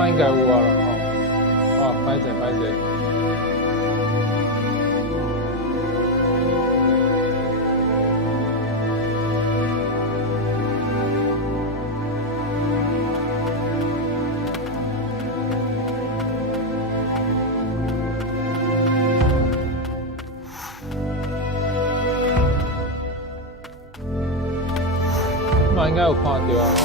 嘛应该有啊了吼。哇，歹势。嘛应该有看到啊吼。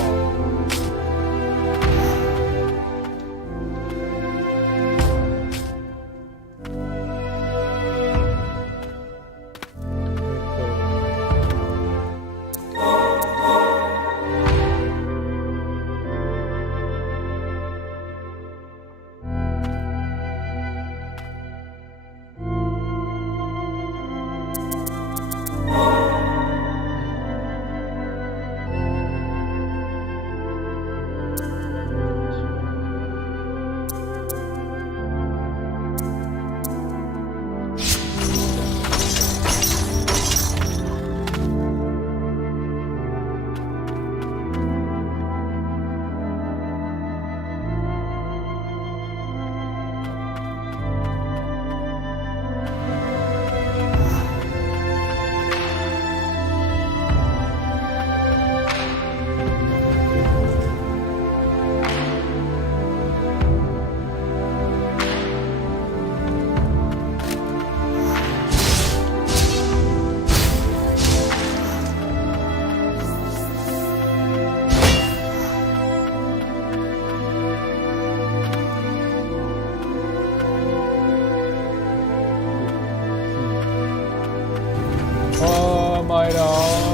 买啦，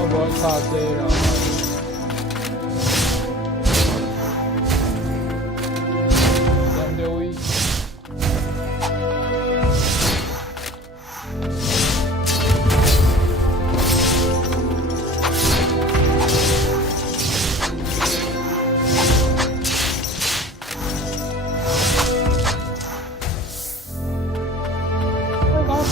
无差这啦。两六位。搞好。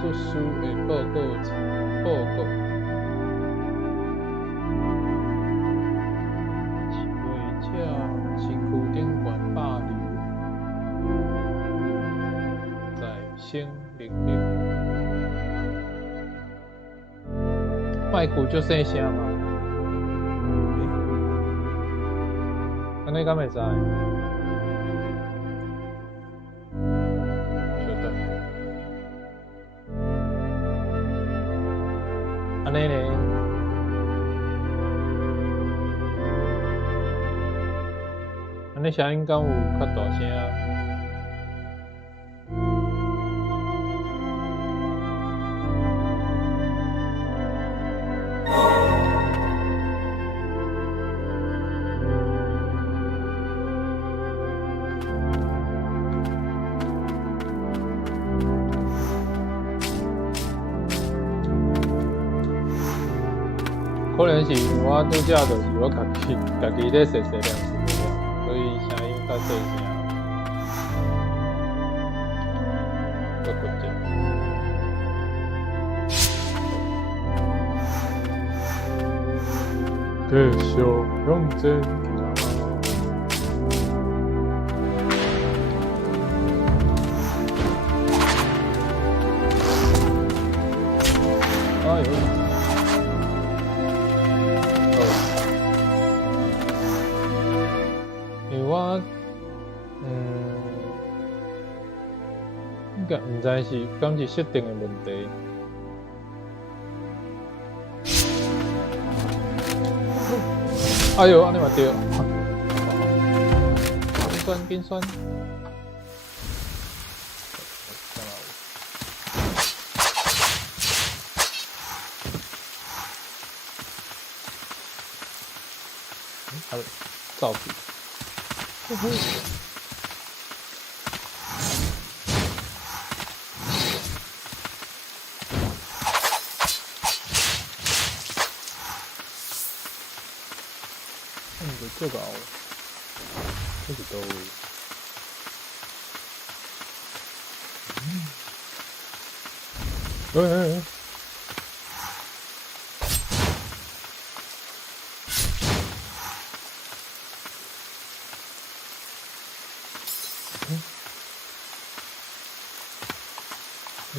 术师的报告。为者身躯顶悬霸流，在生灵力。麦克就生声嘛？安尼敢会知？安尼呢？安尼声音敢有较大声啊？可能是我拄则就是我家己咧细量数了，所以声音较细声。我读者，继续向前行。哎呦！我应该唔知是敢是设定的问题。哎呦，安尼嘛对。冰酸。好，照片。这个这是都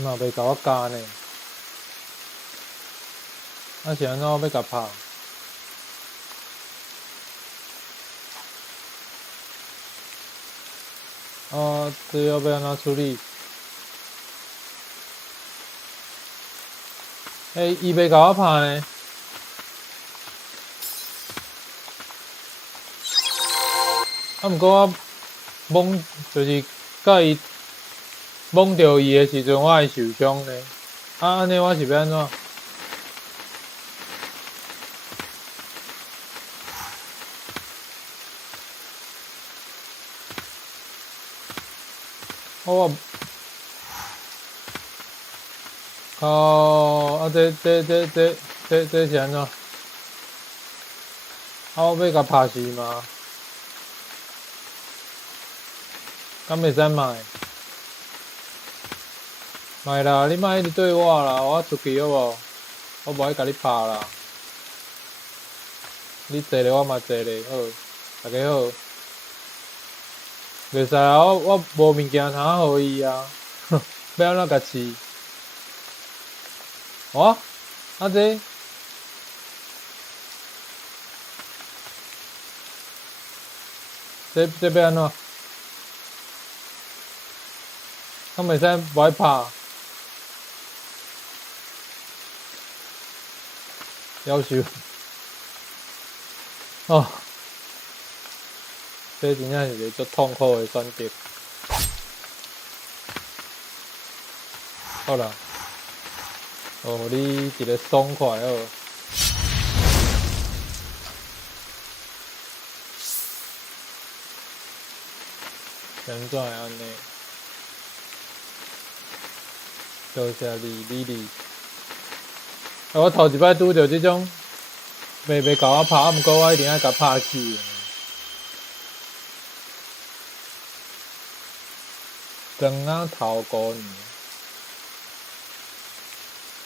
嘛袂甲我加呢？啊是安怎要甲拍？这要安怎处理？伊袂甲我拍呢？毋过我懵，就是甲伊懵着伊的时阵，我会受伤呢。安尼我是要安怎？这是安怎？我要甲拍死吗？敢袂使卖？卖啦！你莫一直对我啦，我出去好无？我无爱甲你拍啦。你坐咧，我嘛坐咧，好，大家好。袂使啊！我无物件通互伊啊，要安怎甲饲？哦，这要安怎？他袂使无爱拍，夭寿哦。这真正是一个足痛苦的选择。好啦，你一个爽快哦。现在安尼，多谢你。我头一摆拄着这种，袂甲我拍，毋过我一定要甲拍死。刚刚头5年，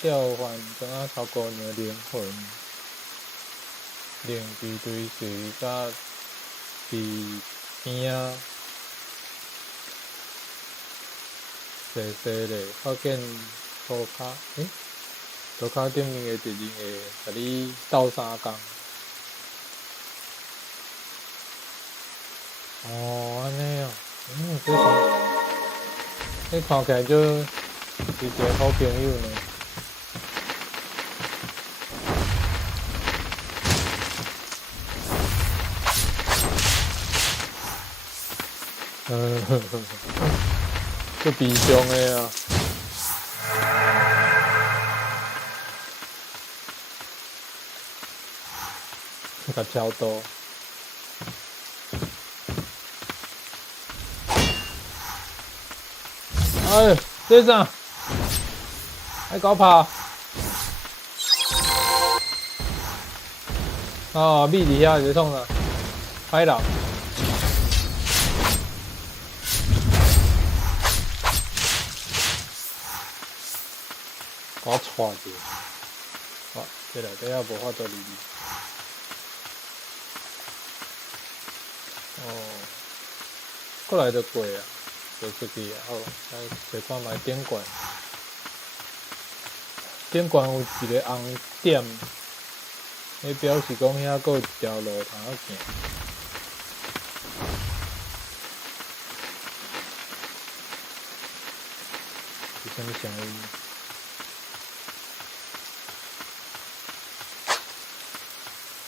调换刚刚超过你的灵魂，令其对随甲伫边啊，细细咧发现涂骹，涂骹顶面的敌人会甲你斗相共。哦，安尼哦，这看起来就是一个好朋友呢。就悲伤的啊。甲超多。哎，队长，还搞跑！哦，米底下就冲了，拍倒。我错着，哇，这内底也无法度入去。哦，过来就过啊，就出去啊，好，来找看卖顶悬。顶悬有一个红点，迄表示讲遐还有一条路通行。是啥物声音？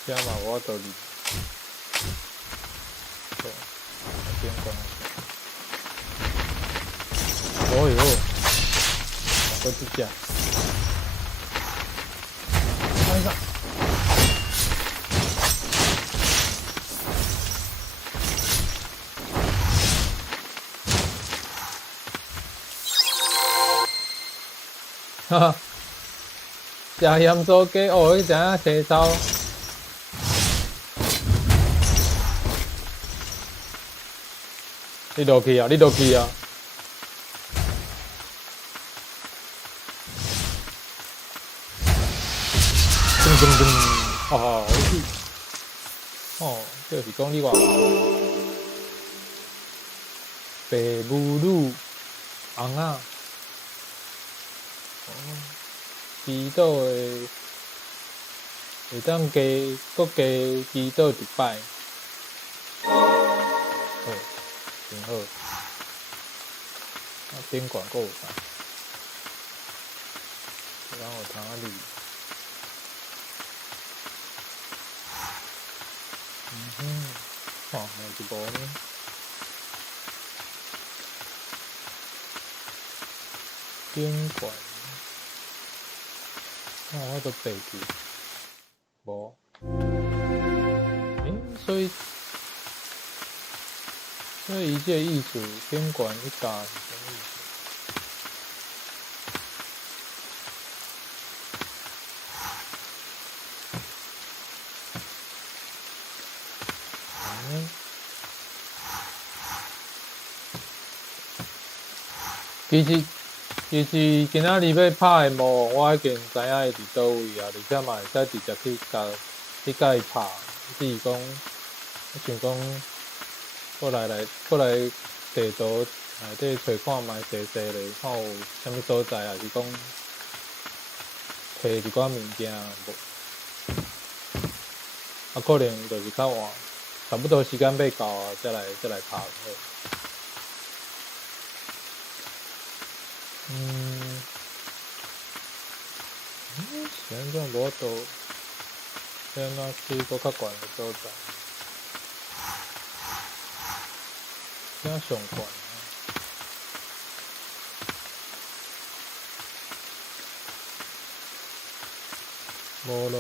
遮嘛无法度入。好，顶悬。哦哟，我这只。看一下。哈哈，食盐酥鸡哦，迄只啊青草。你落去啊！你落去啊！噔噔噔！哦，好死！哦，就是讲你话，白母乳红啊！哦，祈祷的会当加搁加祈祷一摆。好，真好。啊，顶悬搁有啥？然后通啊入。哦，还一无呢。顶悬，我都背去，无。所以伊这意思，顶悬一家是什么意思？其实今仔日要拍的幕，我已经知影伊伫倒位啊，而且嘛会使直接去甲伊拍，只是讲，我想讲，过来地图内底找看卖细细咧，看有啥物所在，还是讲摕一寡物件无？啊，可能就是较晚，差不多时间要到啊，再来拍好。是安怎无法度？安怎去搁较悬的所在？啥上悬？无咯。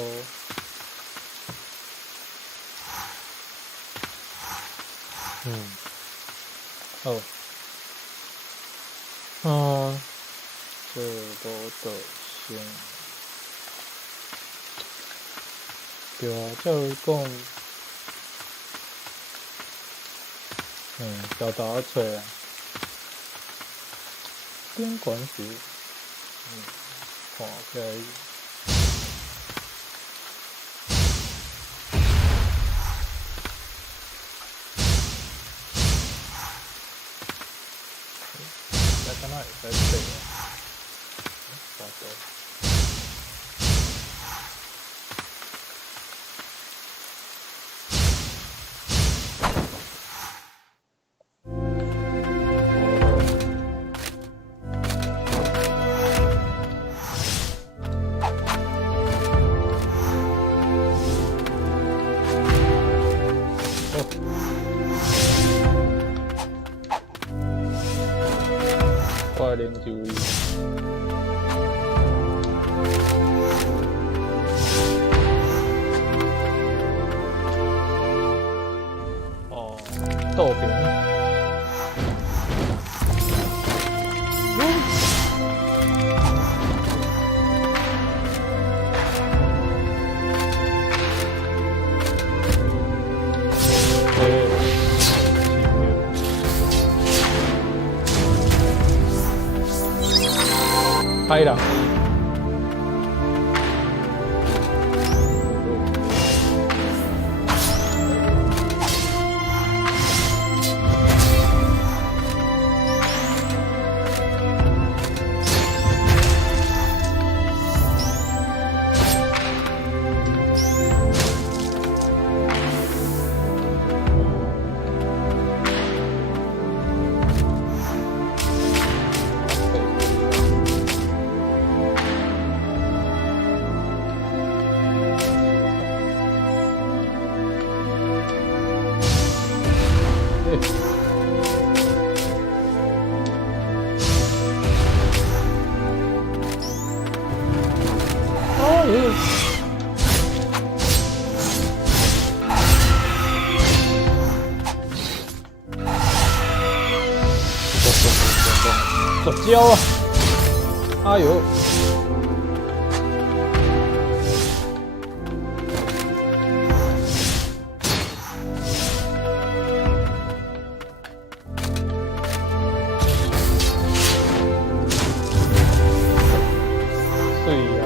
好。这无得先。对啊，照伊讲，交头仔找啊，顶悬是，看起来。在那里在飞啊！大哥。我零就伊。哦，豆饼。拍人。左交啊！哎呦！对呀，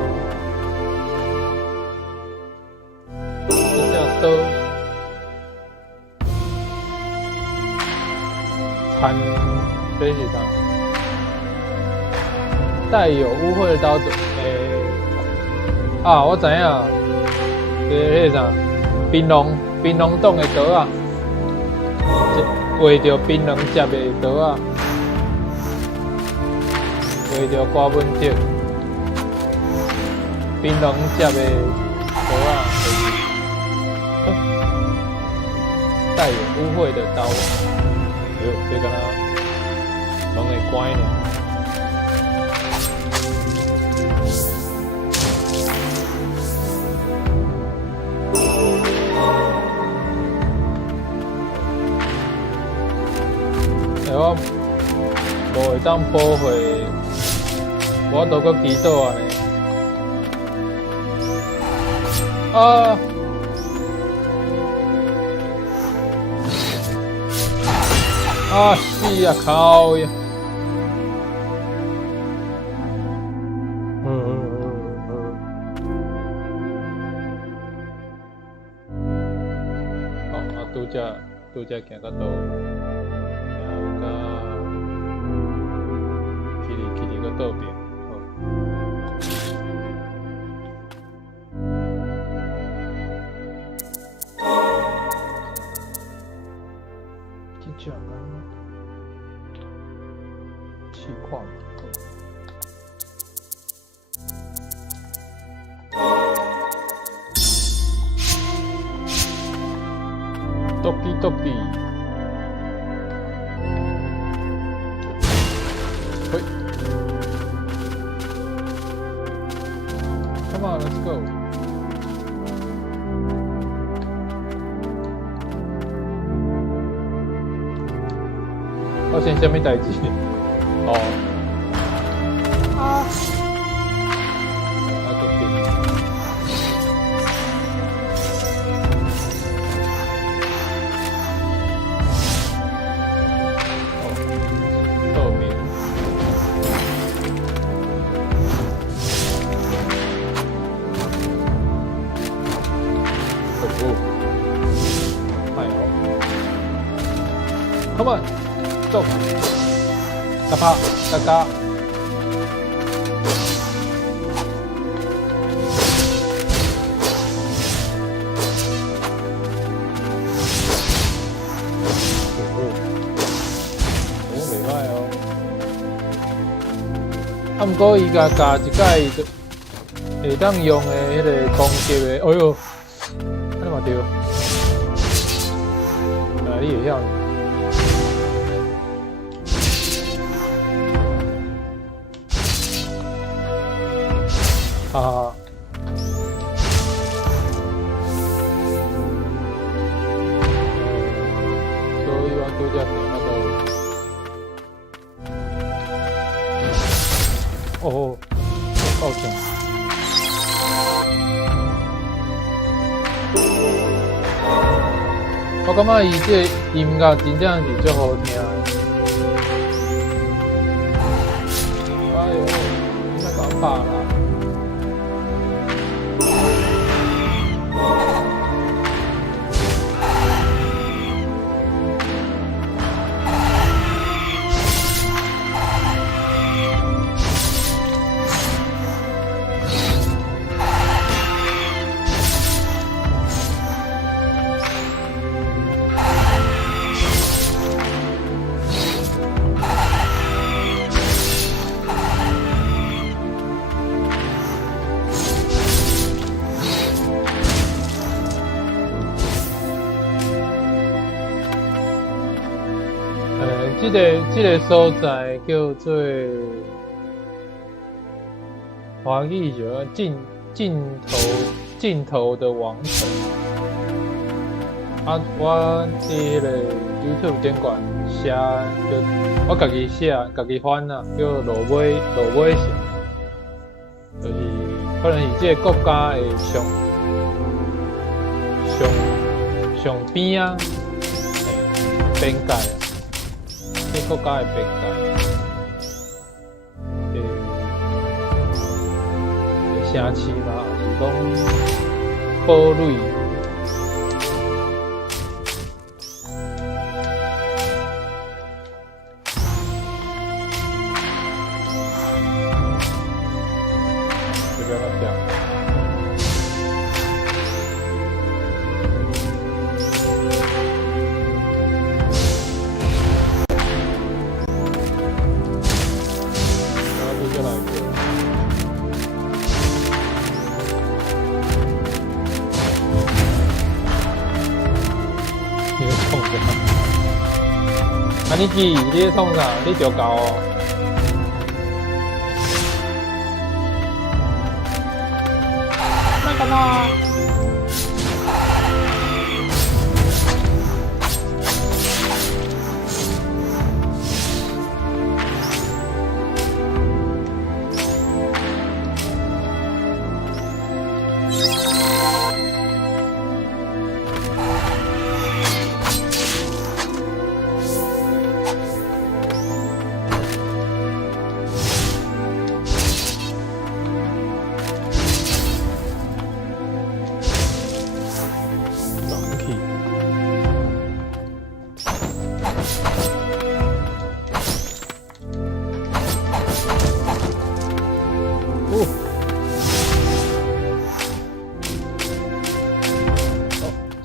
这叫都残，这是啥？带有污秽的刀子，我知影，迄个啥，槟榔冻的刀啊，画着槟榔汁的刀啊，画着瓜文tex槟榔汁的刀啊，带有污秽的刀，哎呦，这个呢，拢会乖呢。我无会当保护，我都搁祈祷安尼。死啊！靠呀！拄则行到倒？去个倒边，这种啊，气矿。Toki。嘿 ，Come on, let's go. 发现什么代志？哦。走，嘎啪嘎嘎。啊，毋过伊甲加一届会当用的迄个攻击的，哎呦，安尼嘛对。啊，你会晓？哈哈。所以我拄则听哦，抱歉。我感觉伊这音乐真正是足好听。哎呦，你莫甲我拍啦！这个所在叫做华语叫尽头的王城。啊，我伫迄个 YouTube 顶管写，叫我家己写，家己翻啊，叫落尾城，就是可能是这个国家的上边啊，边界啊。这国家的边界，城市嘛，还是讲堡垒？这边那边。啊！你在创啥？你钓狗哦？那干嘛？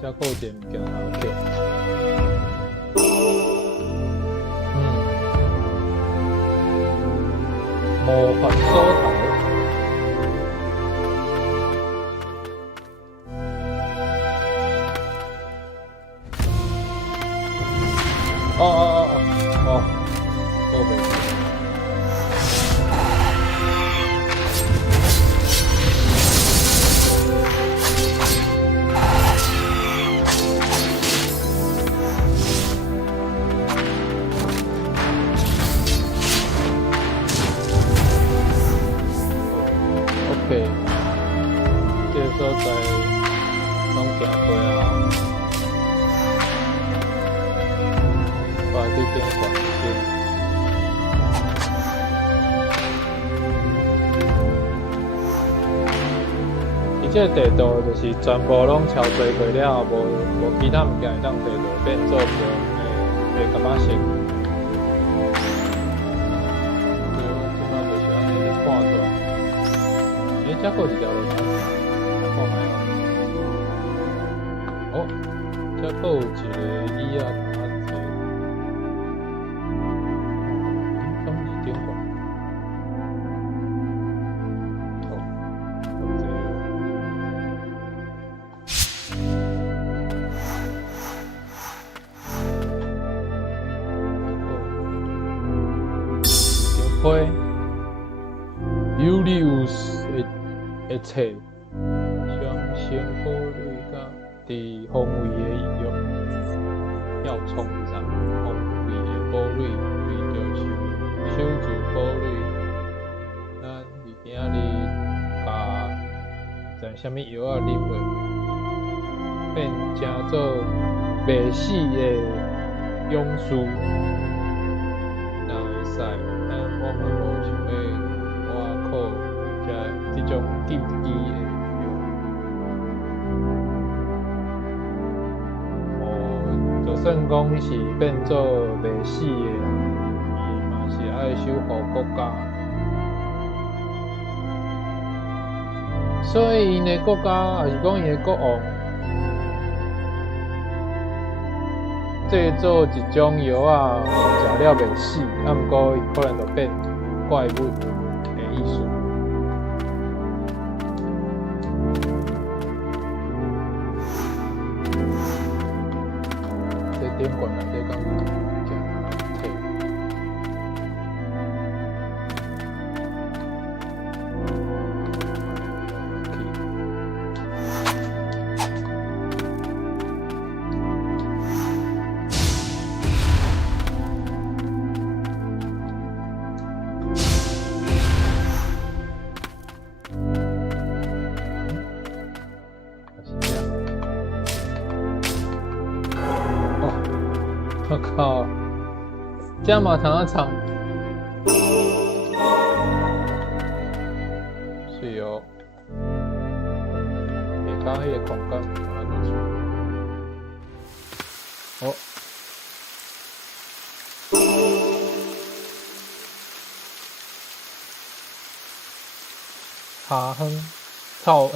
加购点物件拿去。魔法梳头。哦，后背。OK， 这个所在拢行过啊，把这边关掉。伊这地图就是全部拢敲碎过了，无其他物件会当地图变做标诶袂感觉熟。对，即摆就是安尼咧判断。遮佫有一条路通行，来看卖哦。哦，遮佫有一个椅仔通坐。敢是顶悬？哦，好坐。灰 Ulius 一切双星保瑞甲伫方位的应用，要冲上方位的保瑞，为着守住保瑞，咱伫今日甲在啥物药啊啉落，变成做袂死的勇士，那会使。我嘛无想要我靠即种禁忌的药，就算讲是变做袂死的人，伊嘛是爱守护国家，所以因的国家还是讲因的国王，制作一种药啊，食了袂死，啊毋过伊可能就变怪物的意思。这点关啊，这讲食体。我靠，这嘛通啊唱，是哦，下骹迄个空间通啊落去，哦，茶亨草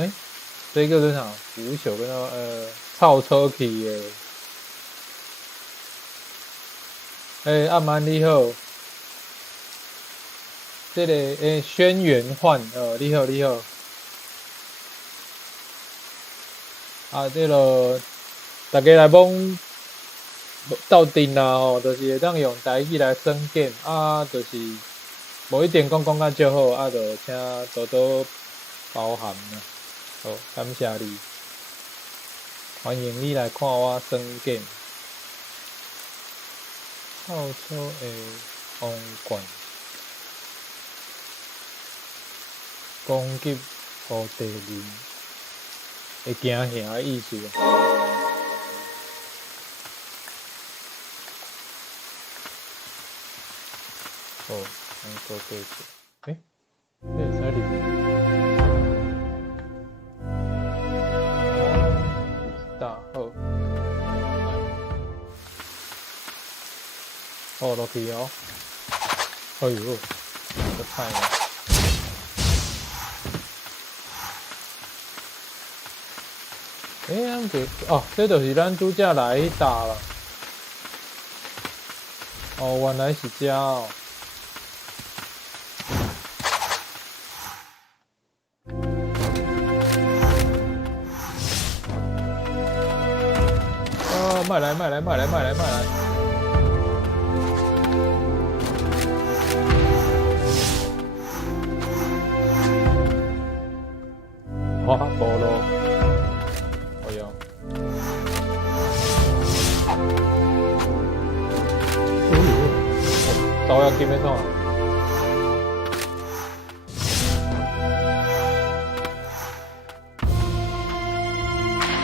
这个是啥？腐朽跟草车去的。阿曼你好，这个轩辕焕你好你好，啊这个大家来帮斗阵啦吼，就是会当用台语来算计啊，就是无一定讲较少好，啊就请多多包涵啦，好感谢你，欢迎你来看我算计。草草的王冠，攻击互敌人，会惊吓的意思啊。哦，咱做对者，这会使入？大好。哦，落去哦！哎呦，这菜了！咱这哦，这就是咱拄则来迄搭啦。哦，原来是遮哦。哦，卖来！哇，无咯，哎呦，招要金要创啊！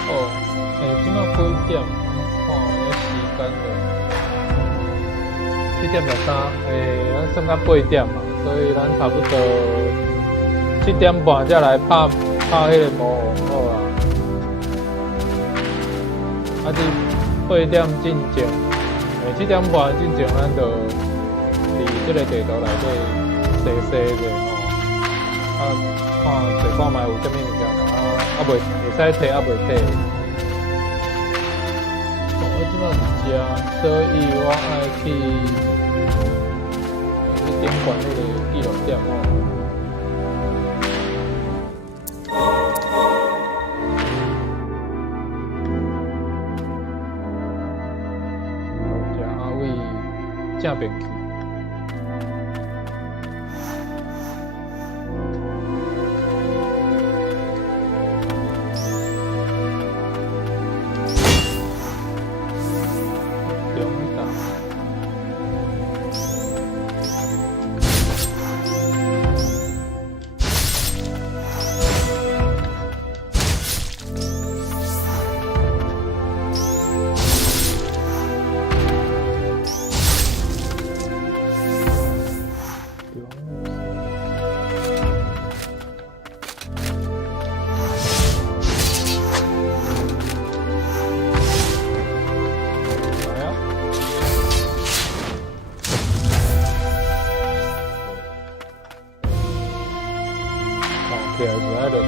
哦，即摆几点？看迄时间就7点13，咱算到8点嘛，所以咱差不多7点半才来拍迄个魔王好啊！啊，你8点进前， 7点半进前，咱就伫即个地图内底踅者吼，看卖有啥物物件会使摕袂摕。我即摆伫遮，所以我爱去点管迄个记录点吼。正边去。起来就爱落去。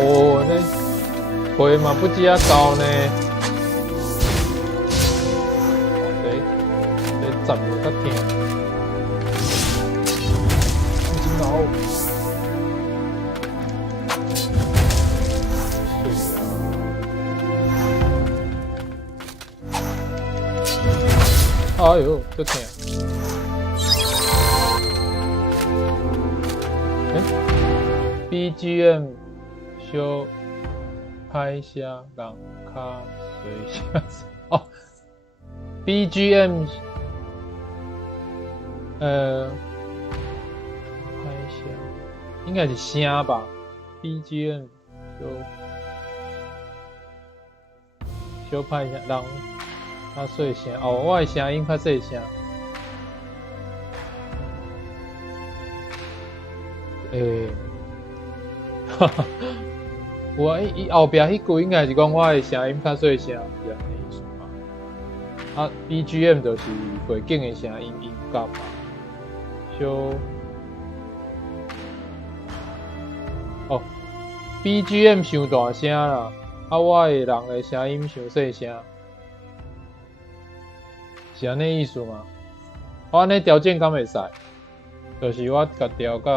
哦，那回嘛不只啊高呢，这站有较疼，真高。哎呦，这疼！BGM 小拍下让卡随下哦 ，BGM 拍下应该是声吧 ，BGM 小拍下让较细声哦，我的声音较细声。哈哈，我伊后壁迄句应该是讲我的声音较细声，是安尼意思嘛？啊 ，BGM 就是背景的声音音乐嘛，哦 ，BGM 伤大声啦，啊，我的人的声音伤细声。是安尼意思吗？我安尼调整敢会使？就是我甲调甲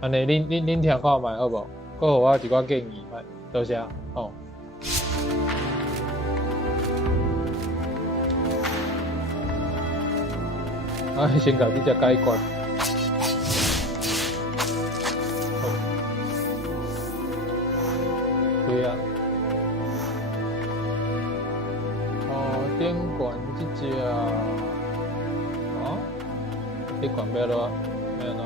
安尼，恁听看卖好无？佮互我一寡建议，多谢哦。啊，先甲你只解决。对啊。电管这只电管要落，要哪？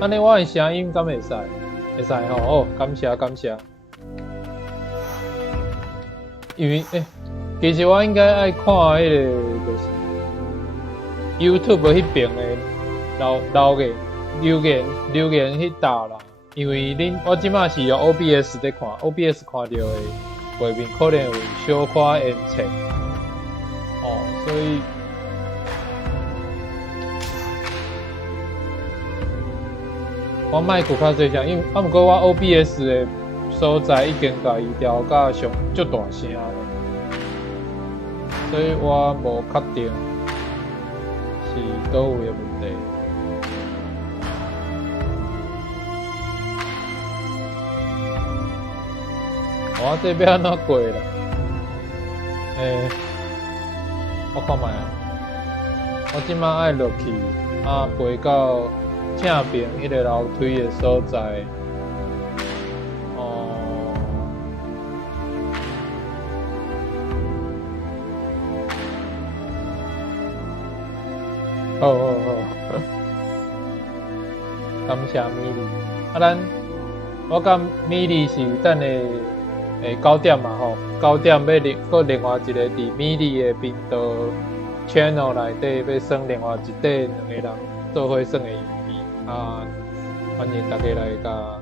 安尼，我的声音敢会使？会使吼哦，感谢。因为其实我应该爱看迄个就是。YouTube 迄边的留言迄搭啦，因为我即马是用 OBS 在看 ，OBS 看到的画面可能有小可延迟，所以我麦克较细声，因为不过我 OBS 的所在已经甲伊调甲上足大声咧，所以我无确定是倒位的问题。我这边安怎过啦？我看卖啊，我即摆爱落去啊，飞到正边迄个楼梯的所在。感谢米莉。我甲米莉是等下9点嘛吼，9点要另外一个伫米莉的频道 channel 内底要算另外一块2个人做伙算的游戏啊，欢迎大家来甲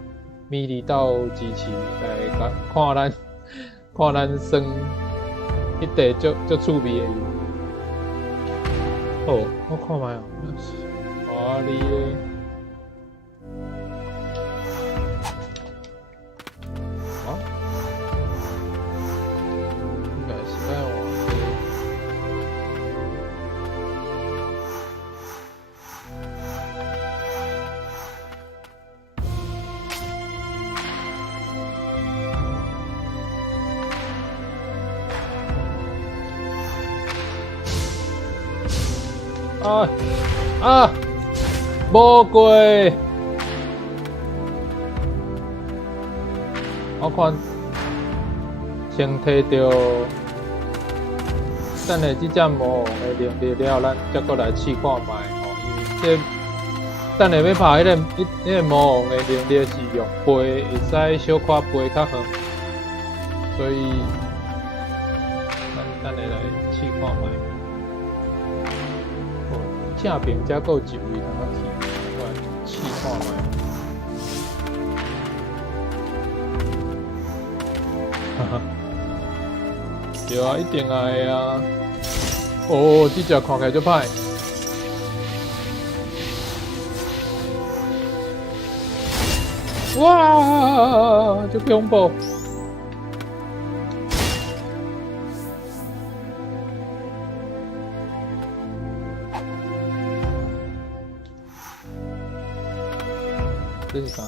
米莉斗支持，来甲看咱算迄块足趣味的游戏。我看卖哦，你应该是在往无过，我看先摕到，等下即只魔王的能力了，咱再过来试看卖吼。因为这等下要拍迄个魔王的能力是用飞，会使小可飞较远，所以咱等下来试看卖。正边才够一位通去，我来试看卖。对啊，一定爱啊！这只看起来就歹。哇，就恐怖！这是啥？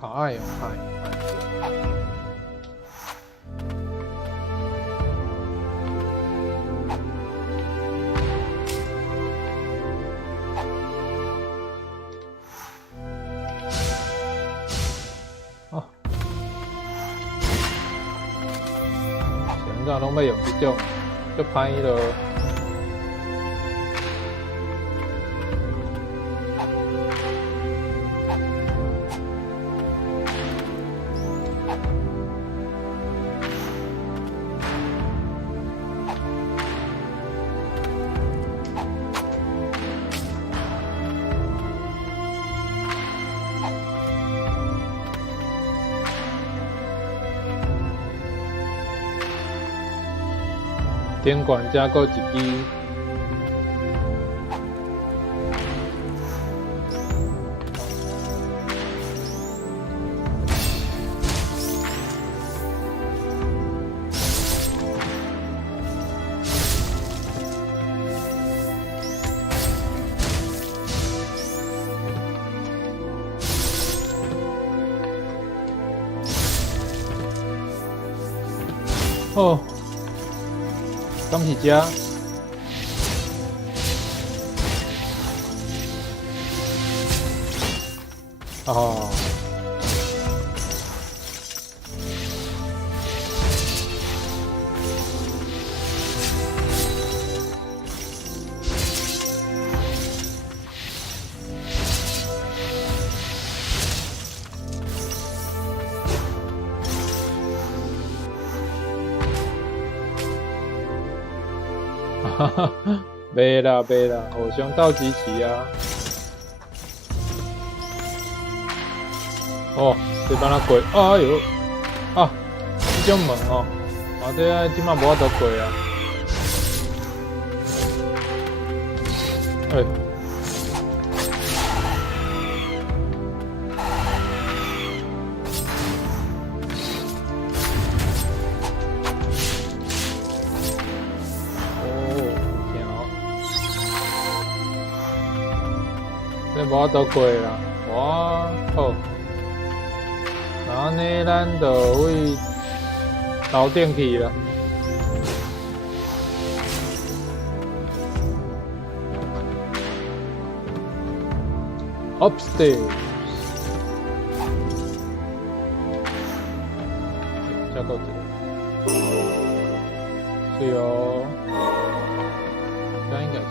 哎呦，现在拢要用这种，就歹咯。顶管加购一支，敢是这？袂啦，互相斗支持啊！这帮人过，哎呦，这种门这即马无法度过啊！无法度过啦。哇，好，那安尼咱就为楼顶去啦。Upstairs， 再到这，对哦，这应该是。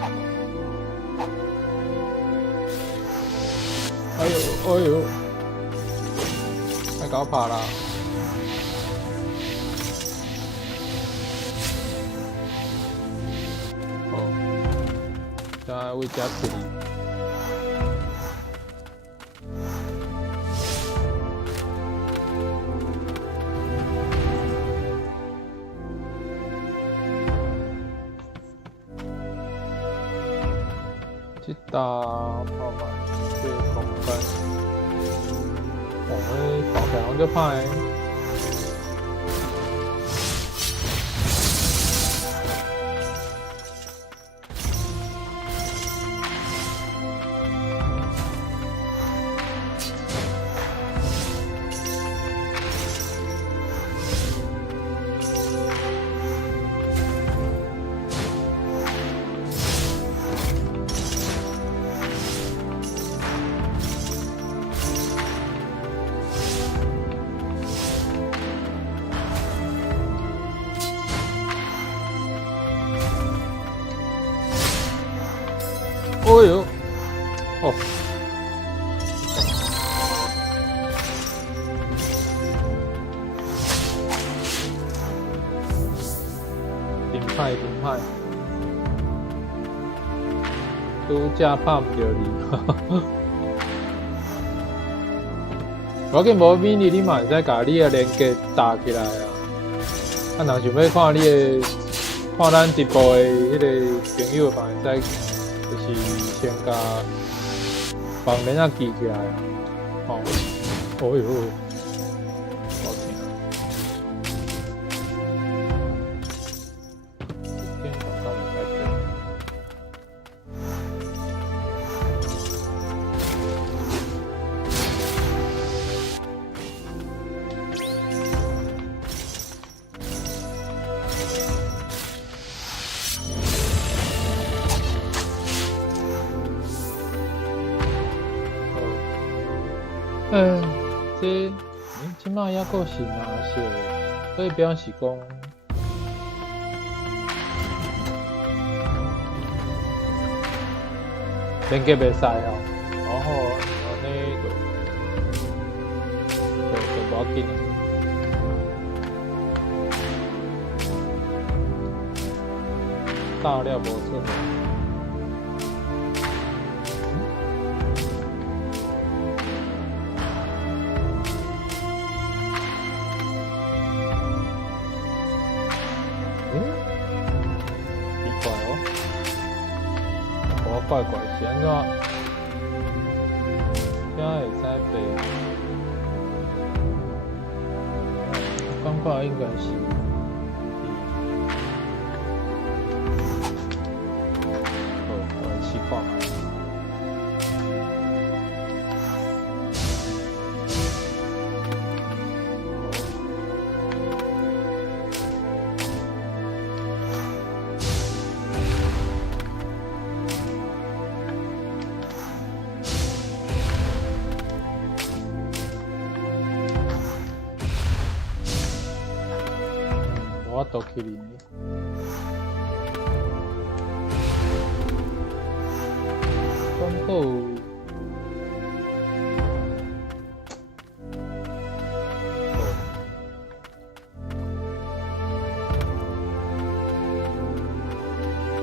哎呦，哎呦，太搞怕啦！哦，再为家处理。这打泡满这空间，哦，跑起来好就歹。哦呦，哦，顶派，拄则拍毋着你，我见无米哩，你嘛会使甲你的连接搭起来啊。啊，若想要看你的，看咱直播的迄个朋友嘛会使。就是先甲房门啊记起来啊，哦，哦哟，好听。这广告不太对。即摆还阁是蓝色的，所以表示讲，连接袂使哦。然后安尼就无要紧。大料无错。怪怪是安怎？遮会使飞？我感觉应该是。我来试看下。我倒去哩。广告。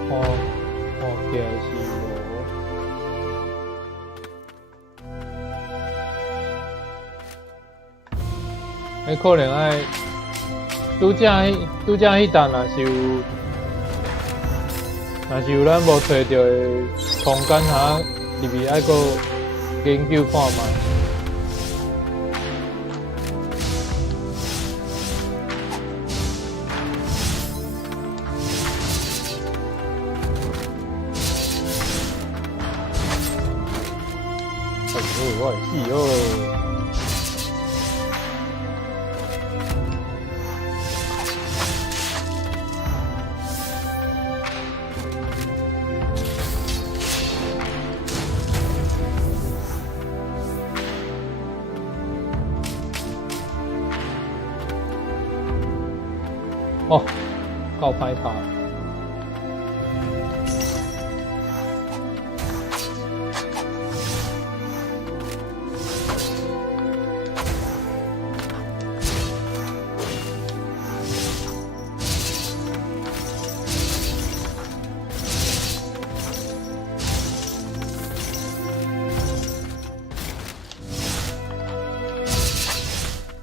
看起来是无。可能爱。拄则迄单若是有咱无找到的空间下入面，爱阁研究看卖。我会死哦！哦，够歹拍。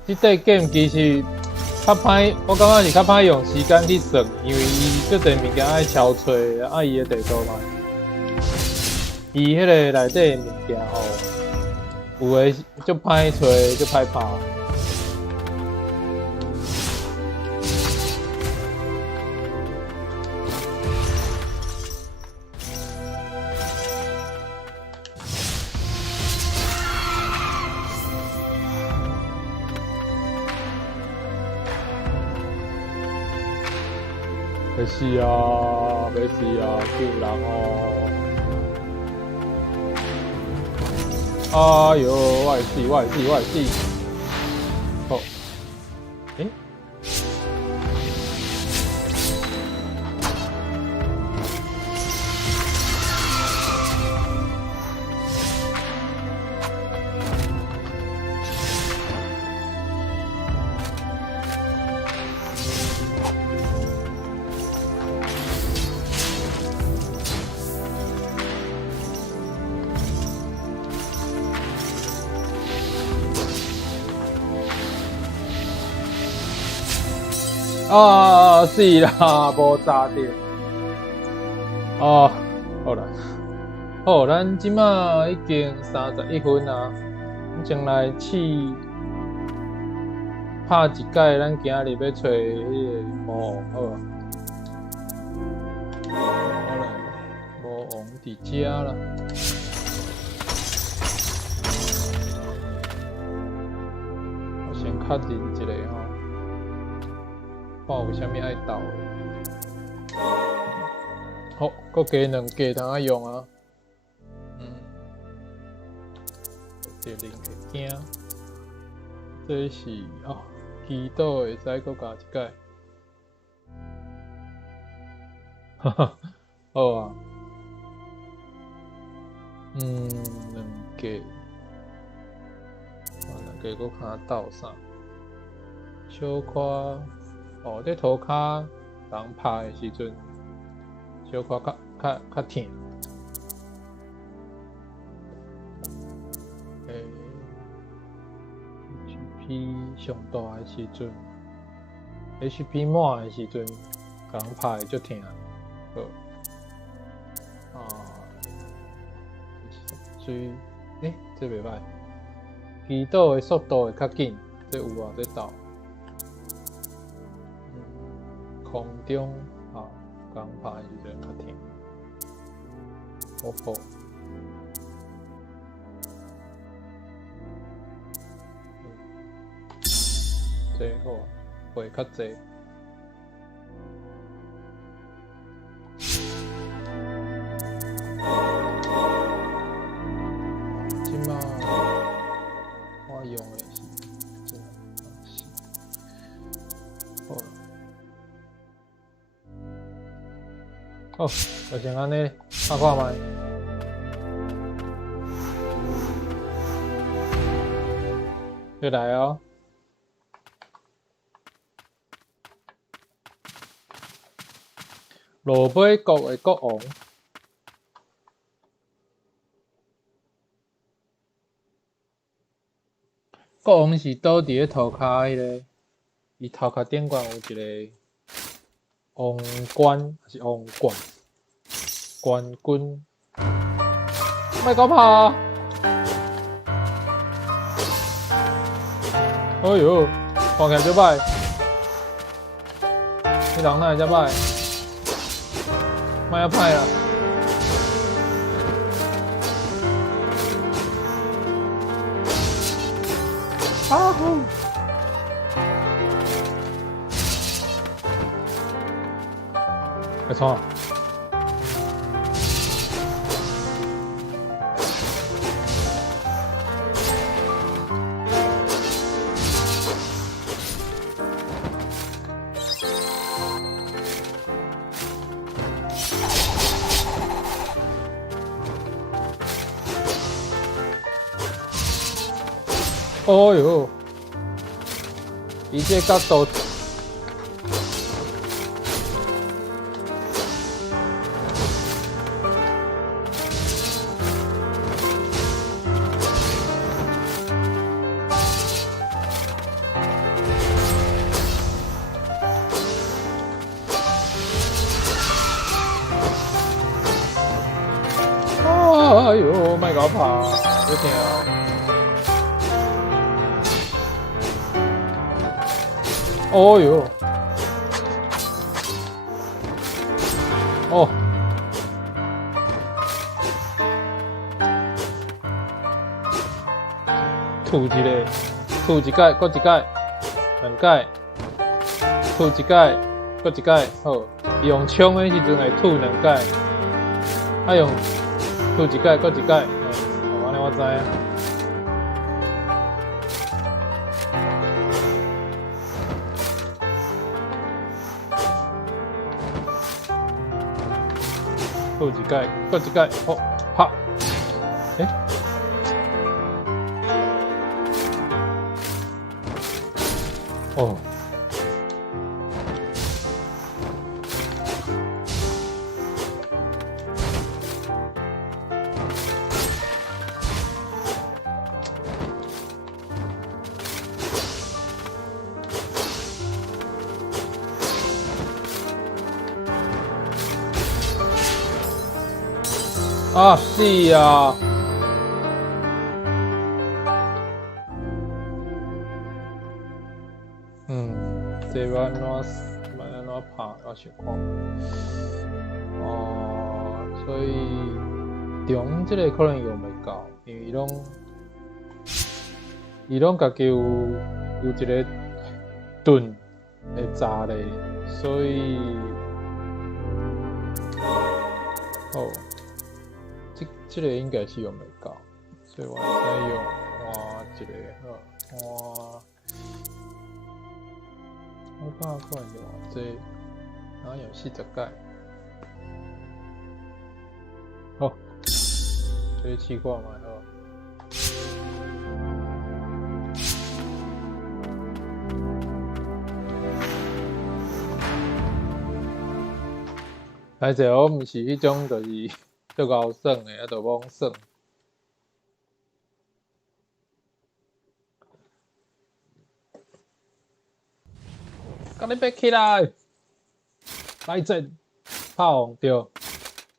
这块 game 其实较歹，我感觉是较歹用时间去算，因为伊足侪物件爱敲碎，伊个地图嘛，伊迄个内底物件吼，有诶足歹找，足歹拍。没事啊，没事啊，救人哦！哎呦，我会死，我会死，我会死！好，诶、啊，是啦，无炸到。哦，好啦，好，咱即马已经31分啊，将来试拍一届，咱今日要找迄个魔王，好啊。好啦，魔王伫遮啦。我先确认一下吼。看有啥物爱斗的。好，搁加2个通啊用啊。这零会惊。这是哦，祈祷会使搁加一届。哈哈，好啊。2个。2个搁看斗啥？小可。哦，在涂骹人拍的时阵，小可较疼。HP 上大的时阵 ，HP 满的时阵，人拍的足疼。好，所以，这袂歹。祈祷的速度会较紧，这有啊，这斗。空中刚拍的时阵较疼。好。这好，会较济。即马我用的是这样东西。好。好，就先安尼，看卖。又来哦。罗马国的国王，国王是倒伫咧涂骹迄个，伊头壳顶管有一个王冠还是王冠冠军，莫搞拍！哎呦，看起来足歹，你人哪会遮歹？莫遐歹啊！啊呼！没错。哦哟，伊这角度，哎哟，莫搞怕，不听。哦哟，哦，吐一个，吐一盖，搁一盖，两盖，吐一盖，搁一盖，好。用冲的时阵会吐两盖，啊用吐一盖，搁一盖，安尼我知影。吐一盖，搁一盖，好，啪！诶，哦，啊，是啊。这要安怎拍？我想看。哦，所以中这个可能用袂到，因为伊拢家己有一个盾的炸嘞，所以哦。这个应该是用袂到，所以我再用换一个好，我看可能用这，然后用40盖，好，这试看嘛好。歹势，我毋是迄种，就是。足够耍的，就罔耍。甲你别起来，来阵拍王对，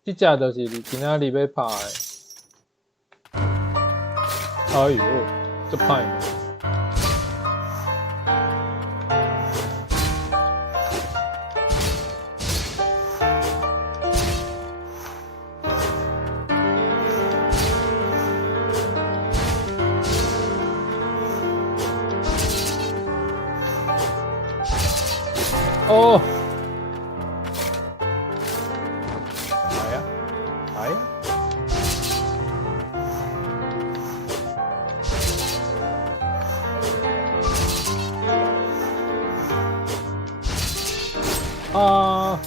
这只就是你今仔日要拍的。哎呦，这歹。哦，来呀，来呀！啊！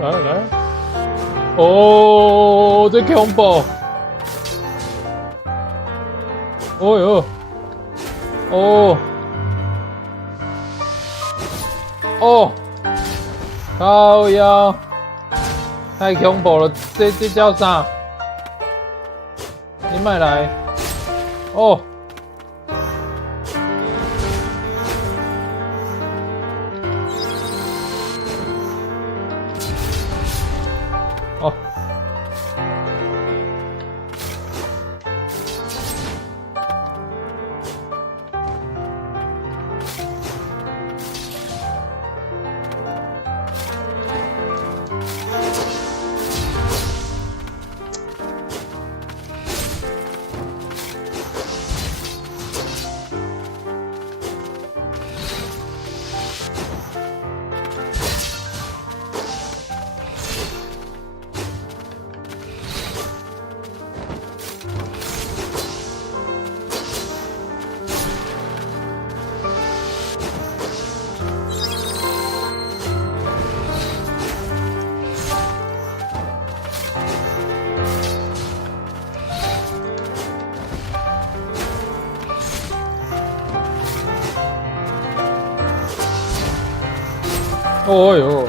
来，哦，这恐怖！哦哟，哦，靠腰，太恐怖了，这叫啥？你买来哦。哦，哦哟，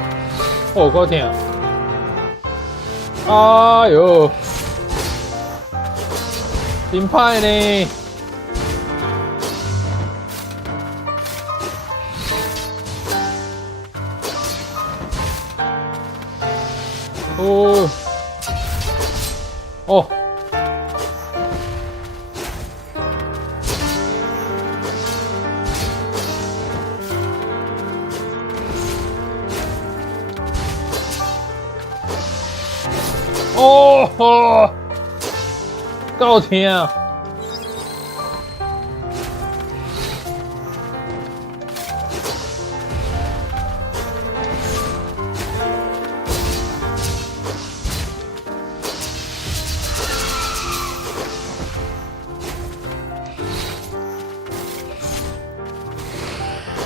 哦，够痛！哎哟，真歹呢！哦，哦，哦吼，够痛！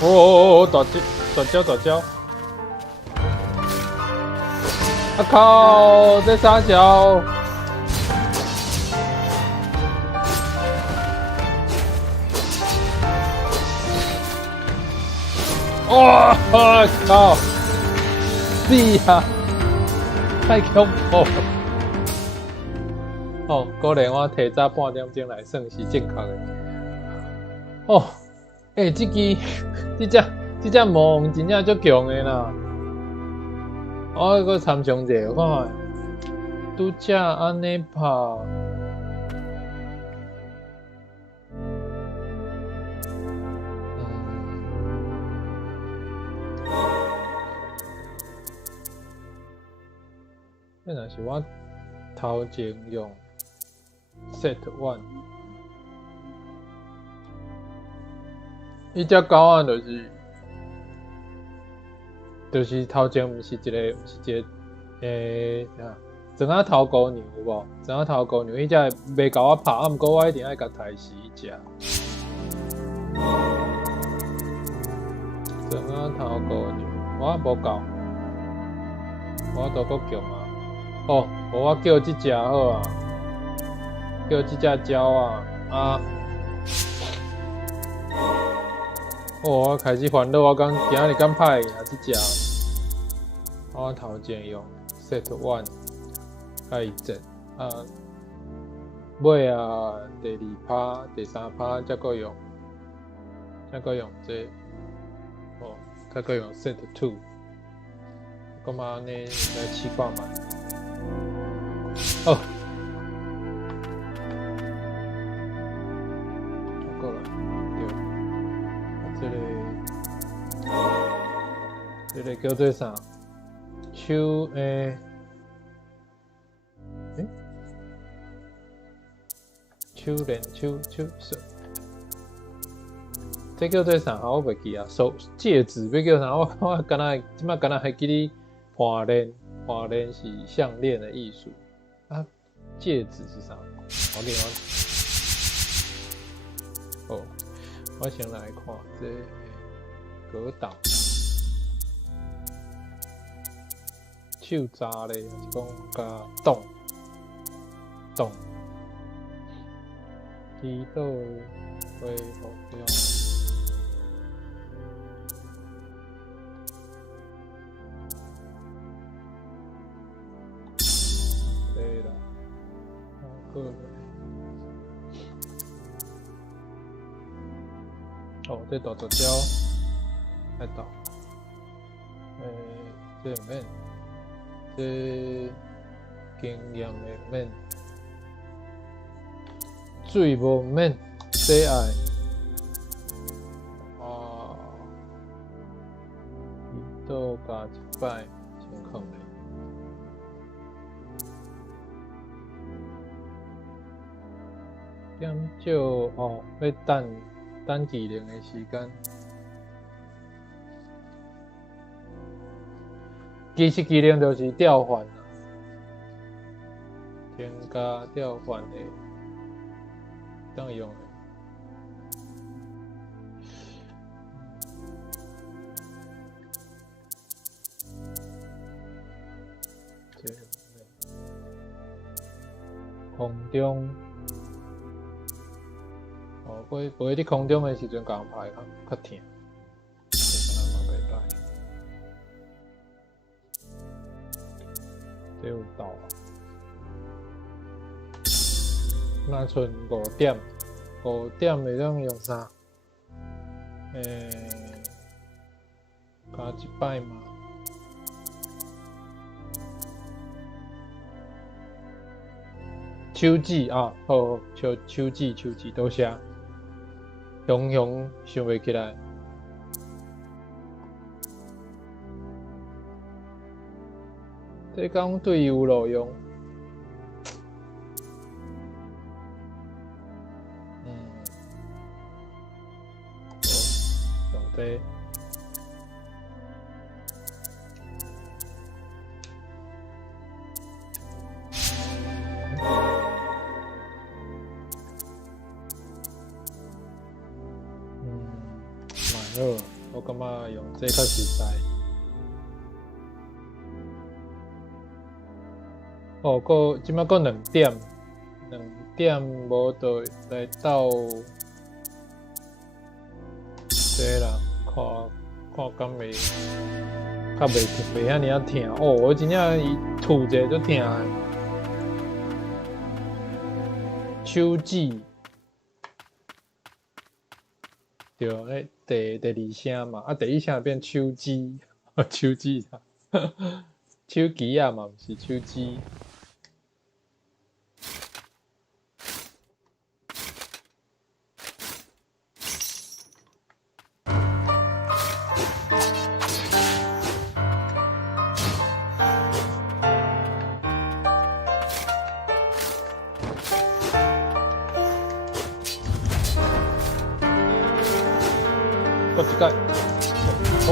哦，大招！啊靠！这啥招？哇！靠！死啊！太恐怖了！哦，果然我提早半点钟来算是正确的。哦，这只魔真正足强的啦！我搁参详一下，看拄则安尼拍，这若是我头前用 set one， 伊只狗仔就是头前毋是一个装仔头高牛有无？装仔头高牛，伊只袂甲我拍，毋过我一定爱甲杀死伊只。装仔头高牛，我无够，我都够强啊！哦，我叫这只好啊，叫这只鸟啊！哦，我开始烦恼，我今日敢拍赢这只。我头前用 set one 开阵啊，尾啊第二趴、第三趴才搁用这哦，才搁用 set two， 干嘛呢？来试看嘛。哦，够了，对，这个叫做啥？手手，这叫做啥？我袂记啊。手戒指要叫啥？我敢若即摆敢若还记你环链是项链的艺术啊。戒指是啥？我给我。哦，我先来看这格挡。手扎咧，是讲加动，祈祷恢复中。过来。哦，这大石雕太大。这免，这经验的免，水无免，洗爱。啊，一度加一摆，真可怜。减少哦，要等技能的时间。其实技能就是调换啦，添加调换的当用的。空中。哦，不会伫空中的时阵，共拍较疼，这可能嘛袂歹。这有到啊，那剩5点，5点会当用啥？加一摆嘛。手指啊，好，手指，多谢。熊想袂起来。这讲对伊有路用。好，用这。好，我感觉用这较实在。哦，即摆搁2点，2点无就来到这啦，看敢袂，较袂遐尔疼。哦，我真正伊吐者就疼的。手指。对，第2声嘛，啊，第1声变手指，手指啊，手机啊嘛，毋是手指。我一盖，哦，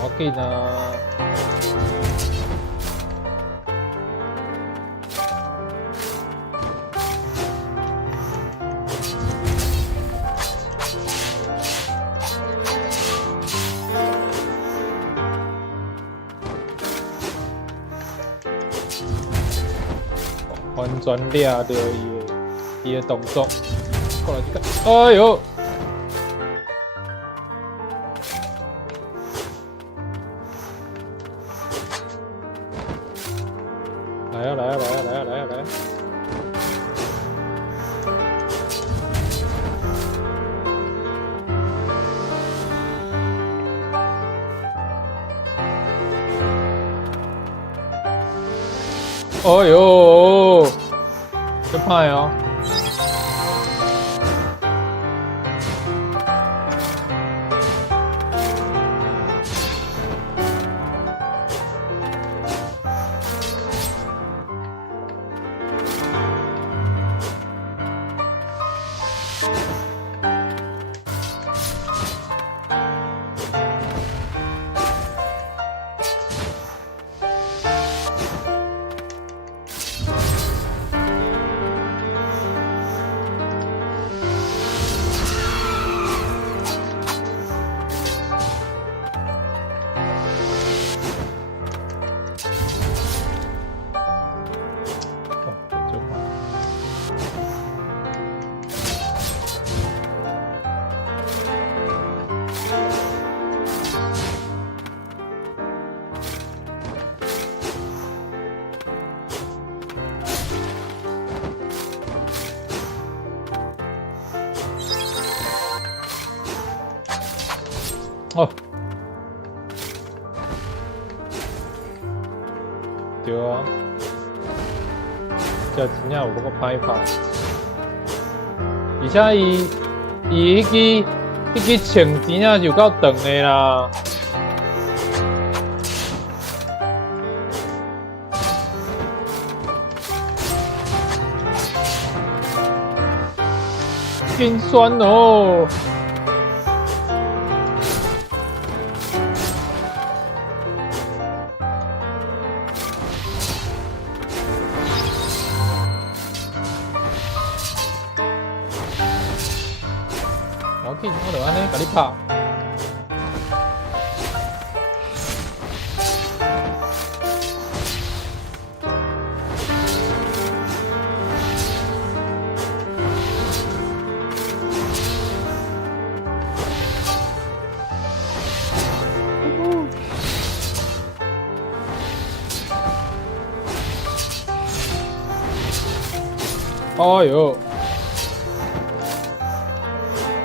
要紧啊！完全抓到伊的动作。过来这个，哎呦！来呀来呀来呀来呀来呀来！哎呦，这派哦！哦，对啊，这真正有嗰个歹拍，而且伊迄支枪真正就够长的啦。心酸哦！OK， 我就安尼甲你拍。哦哟！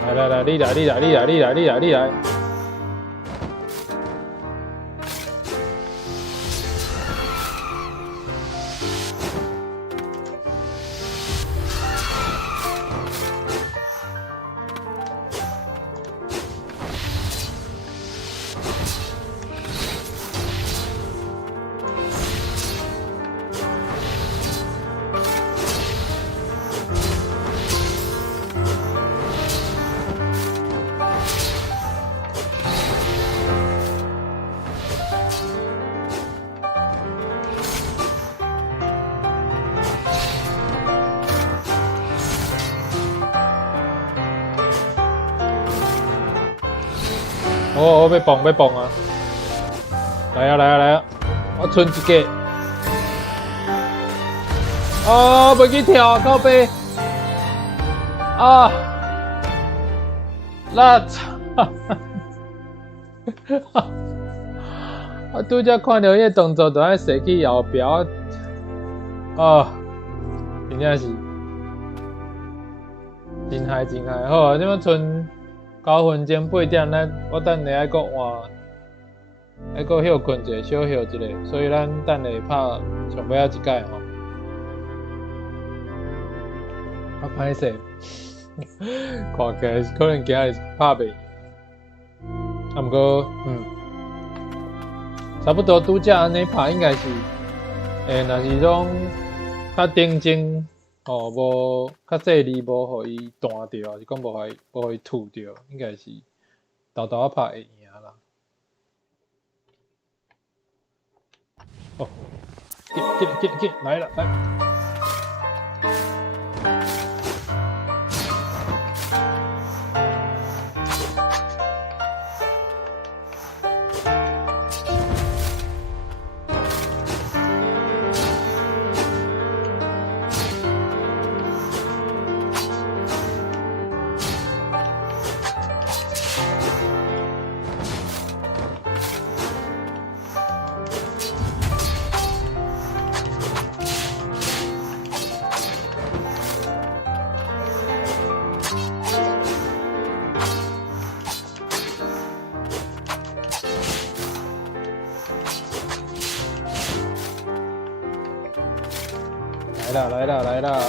来，你来！哦，要蹦啊！来啊！我剩一个。啊，袂去跳，靠背。啊！那我拄则看到迄个动作，就爱射去后壁。啊，真正是真嗨！好啊，即摆剩9分钟8点，我等下爱搁换，爱搁休困者，小休一下，所以咱等下拍上尾一届吼。啊，歹势，看起来可能今日拍袂赢。啊，毋过差不多拄则安尼拍应该是，若是种较定睛。哦，无较细腻，无互伊弹着，还是讲无互伊吐着，应该是豆豆拍会赢啦。哦，进，来了，来。来啦！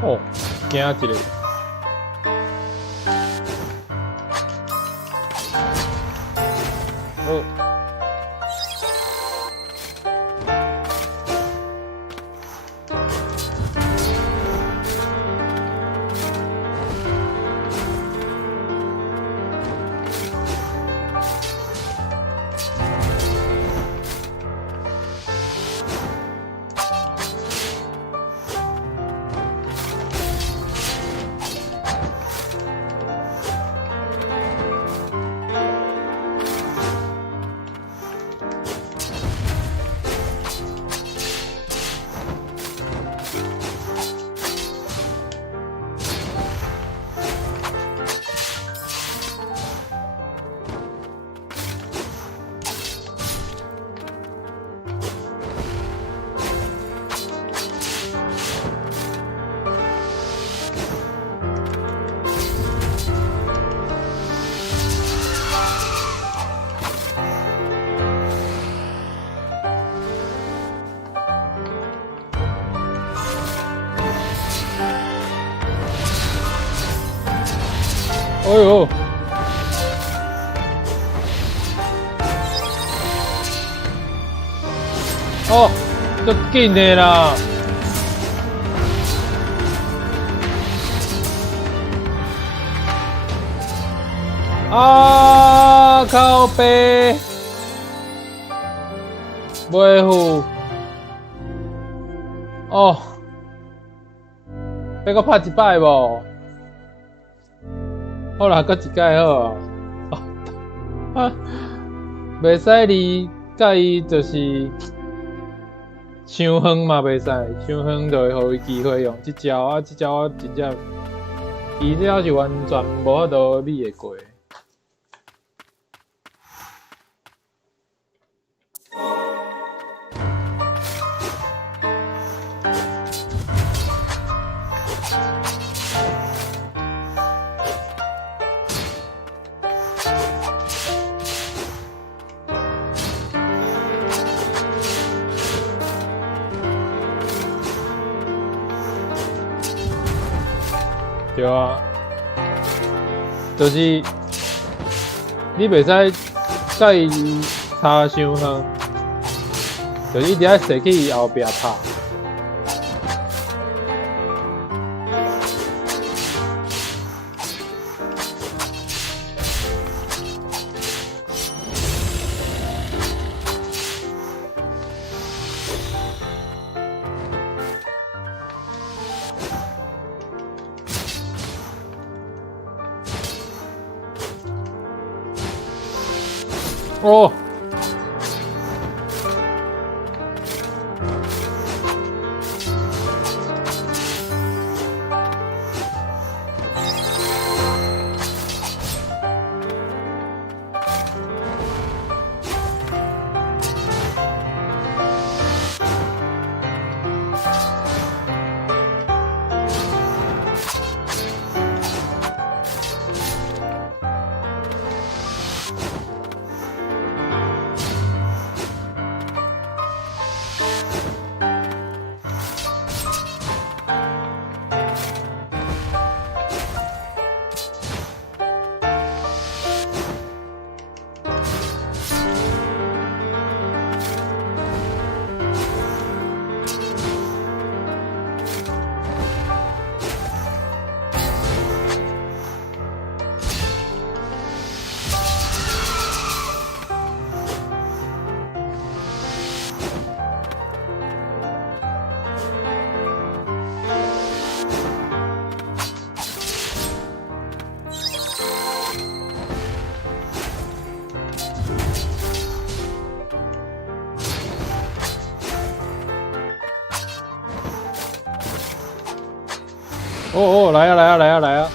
哦，惊一个！哦，哎呦！哦，足紧的啦！啊，靠背，袂赴。哦，要搁拍一摆无？好啦，搁一摆好啊。袂使离甲伊就是伤远嘛，袂使伤远就会互伊机会用即招啊！即招我真正，伊这招是完全无法度理会过。对啊，就是你袂使甲伊差伤远，就是一直要射去伊后壁拍。哦，哦，来啊来啊来啊来啊！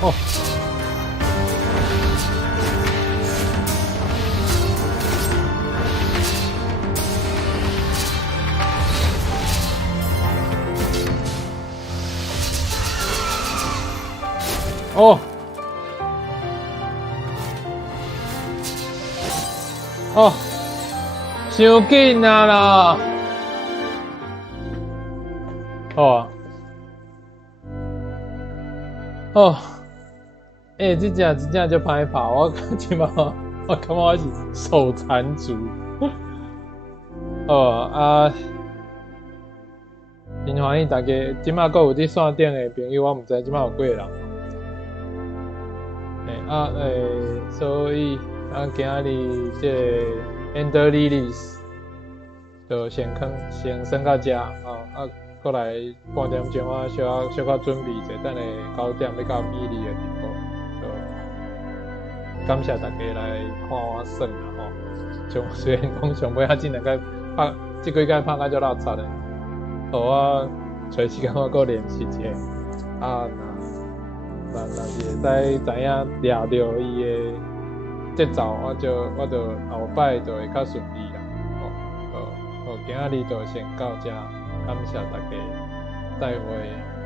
哦，哦，哦，伤紧啊啦！哦，哦，这真正就歹拍，我即马我感觉我是手残族。啊，真欢喜大家，即马阁有伫线顶的朋友，我毋知即马有几个人。所以今日这 Ender Lilies 就先升到遮过来半点钟，我小可准备者，等下9点要到米莉的地步，就感谢大家来看我耍啦虽然讲上尾这两个拍，这几届拍到足垃圾的，我找时间我搁练习一下若是会使知影抓到伊的节奏，我就后摆就会较顺利啦。今日就先到这，感谢大家，再会。